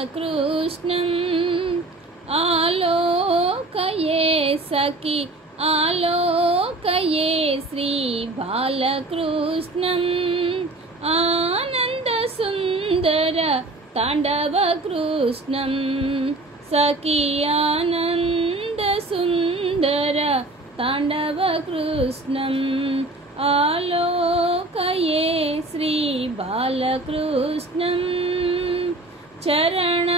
बालकृष्णम् आलोकये सखी आलोकये श्री बालकृष्णम् आनन्दसुन्दर ताण्डवकृष्णम् सखी आनन्दसुन्दर ताण्डवकृष्णम् आलोकये श्री बालकृष्णम् चरण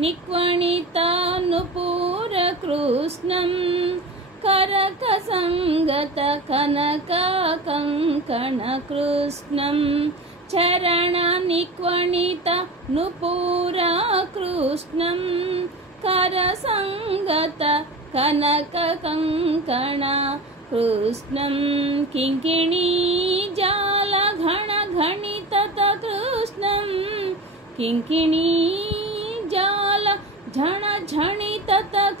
निक्वणितानुपूरकृष्णम् करकसङ्गत कनककङ्कणकृष्णम् चरण निक्वणितानुपूरकृष्णम् करसङ्गत कनककङ्कणकृष्णम् किङ्किणी जाल घण घणित कृष्णम् किङ्किणी जाल झण झणित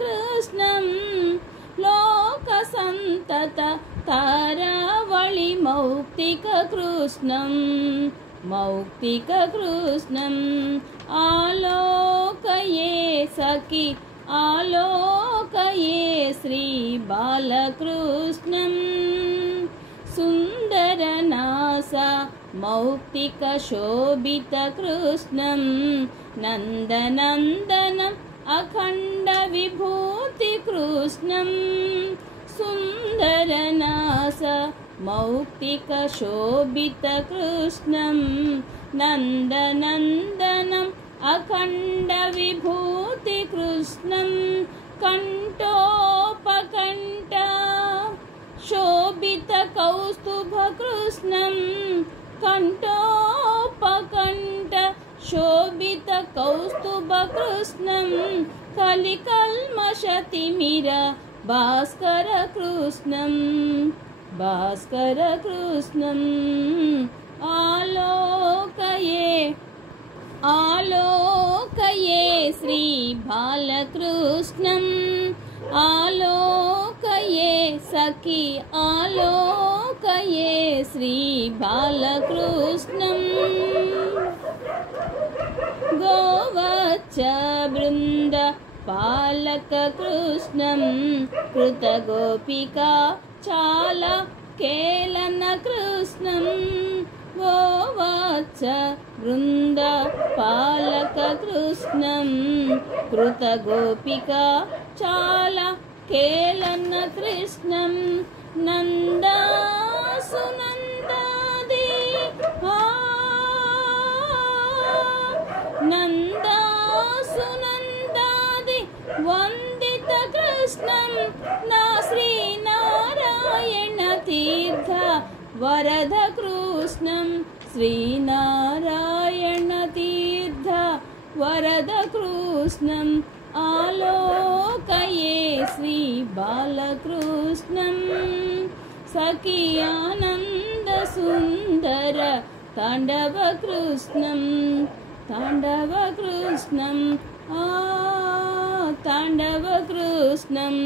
कृष्णम् लोकसन्तत तारावळि मौक्तिक कृष्णम् मौक्तिक कृष्णम् आलोकये सखी आलोकये श्री बालकृष्णम् सुन्दरनासा मौक्तिक शोभित कृष्णम् नन्दनन्दनम् अखण्ड विभूति कृष्णम् सुन्दरनास मौक्तिक शोभित कृष्णम् नन्दनन्दनम् अखण्ड विभूति कृष्णम् कण्ठोपकण्ठ शोभित कौस्तुभ कृष्णम् कण्ठोपकण्ठ शोभित कौस्तुभ कृष्णम् कलिकल्मषतिमिर भास्कर कृष्णम् भास्कर कृष्णम् आलोकये आलोकये श्री बालकृष्णम् आलोकये सखी आलोकये श्री बालकृष्णम् गोवत्स वृन्द पालक कृष्णम् कृतगोपिका चाल केलन कृष्णम् गोवत्स वृन्द पालक कृष्णम् कृतगोपिका चाल केलन कृष्णम् नन्दा सुनन्दादि नन्दा सुनन्दादि वन्दित कृष्णम् ना श्रीनारायण तीर्थ वरद कृष्णम् श्रीनारायण तीर्थ वरद कृष्णम् आलोकये श्री बालकृष्णम् सखी आनन्द सुन्दर ताण्डवकृष्णम् ताण्डवकृष्णम् ताण्डवकृष्णम्।